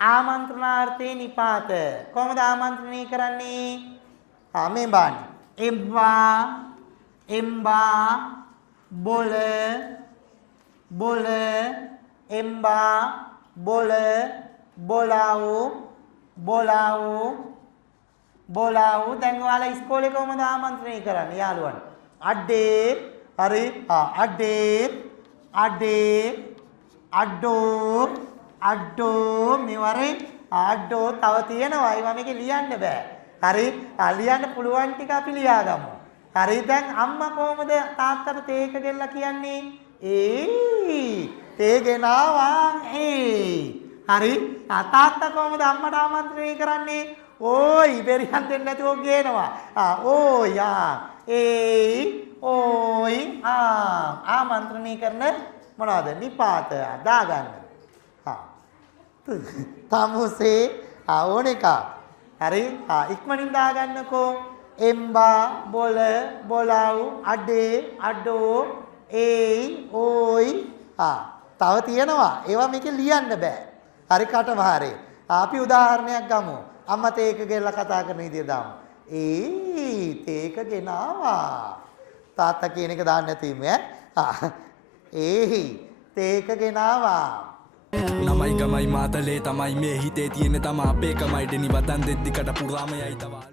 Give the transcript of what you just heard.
ආමන්ත්‍රණාර්ථේ නිපාත. කොහොමද ආමන්ත්‍රණය කරන්නේ? මේ බාන්න. එම්බා බොල එම්බා බොල බොලාව් දැන් ඔයාලා ඉස්කෝලේ කොහමද ආමන්ත්‍රණය කරන්නේ යාළුවන්ට? අඩේ හරි අඩෝ මෙවරේ අඩෝ තව තියෙනවා ඒවා මේකේ ලියන්න බෑ. හරි ලියන්න පුළුවන් ටික අපි ලියාගමු. හරි දැන් අම්මා කොහමද තාත්තට තේක ගෙල්ලා කියන්නේ? තේ ගෙනාවා හරි තාත්තා කොහමද අම්මට ආමන්ත්‍රණය කරන්නේ? ඕයි බෙරියන් දෙන්න නැතුව ගේනවා. ඕයි ආමන්ත්‍රණය කරන මොනවද? නිපාත දාගන්න. තමුසේ ඕන එක. හරි ඉක්මනින් දාගන්නකෝ. එම්බා බොලව් අඩෝ ඕයි තව තියෙනවා. ඒවා මේකේ ලියන්න බෑ. හරි කටවහරේ. අපි උදාහරණයක් ගමු. අම්මා තේක ගෙල්ලා කතා කරන විදිය දාමු. තේක ගෙනාවා. තාත්තා කියන එක දාන්න නැතිම තේක ගෙනාවා. නමයි ගමයි මාතලේ තමයි මේ හිතේ තියෙන තම අපේ කමයි දෙනි වදන් දෙද්දි කට පුරාම යයි තවල්